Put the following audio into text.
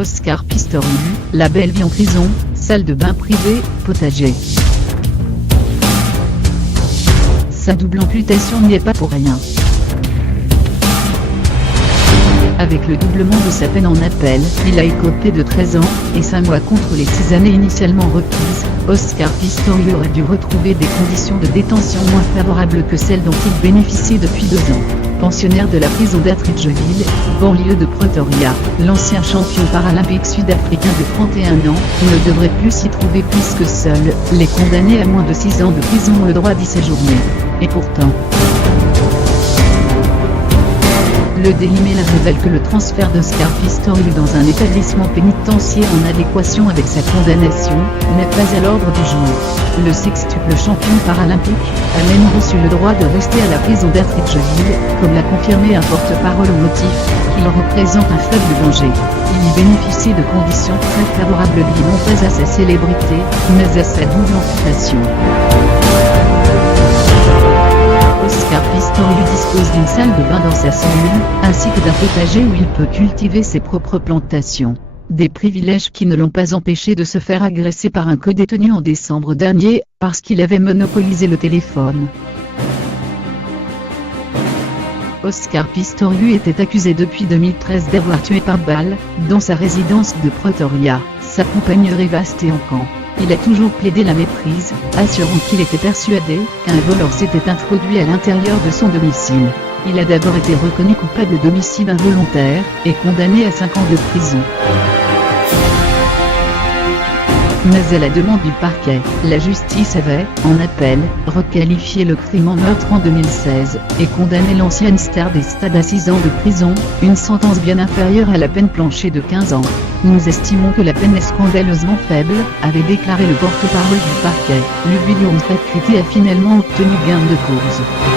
Oscar Pistorius, la belle vie en prison, salle de bain privée, potager. Sa double amputation n'y est pas pour rien. Avec le doublement de sa peine en appel, il a écopé de 13 ans, et 5 mois contre les 6 années initialement requises. Oscar Pistorius aurait dû retrouver des conditions de détention moins favorables que celles dont il bénéficiait depuis 2 ans. Pensionnaire de la prison d'Atteridgeville, banlieue de Pretoria, l'ancien champion paralympique sud-africain de 31 ans ne devrait plus s'y trouver puisque seuls les condamnés à moins de 6 ans de prison ont le droit d'y séjourner. Et pourtant, le Daily Mail révèle que le transfert d'Oscar Pistorius dans un établissement pénitentiaire en adéquation avec sa condamnation n'est pas à l'ordre du jour. Le sextuple champion paralympique a même reçu le droit de rester à la prison d'Atteridgeville, comme l'a confirmé un porte-parole au motif qu'il représente un faible danger. Il y bénéficie de conditions très favorables liées non pas à sa célébrité, mais à sa double amputation. Oscar Pistorius dispose d'une salle de bain dans sa cellule, ainsi que d'un potager où il peut cultiver ses propres plantations. Des privilèges qui ne l'ont pas empêché de se faire agresser par un codétenu en décembre dernier, parce qu'il avait monopolisé le téléphone. Oscar Pistorius était accusé depuis 2013 d'avoir tué par balle, dans sa résidence de Pretoria, sa compagne Reva Steenkamp. Il a toujours plaidé la méprise, assurant qu'il était persuadé qu'un voleur s'était introduit à l'intérieur de son domicile. Il a d'abord été reconnu coupable d'homicide involontaire, et condamné à 5 ans de prison. Mais à la demande du parquet, la justice avait, en appel, requalifié le crime en meurtre en 2016, et condamné l'ancienne star des stades à 6 ans de prison, une sentence bien inférieure à la peine plancher de 15 ans. Nous estimons que la peine est scandaleusement faible, avait déclaré le porte-parole du parquet. Le William Fred Cricket a finalement obtenu gain de cause.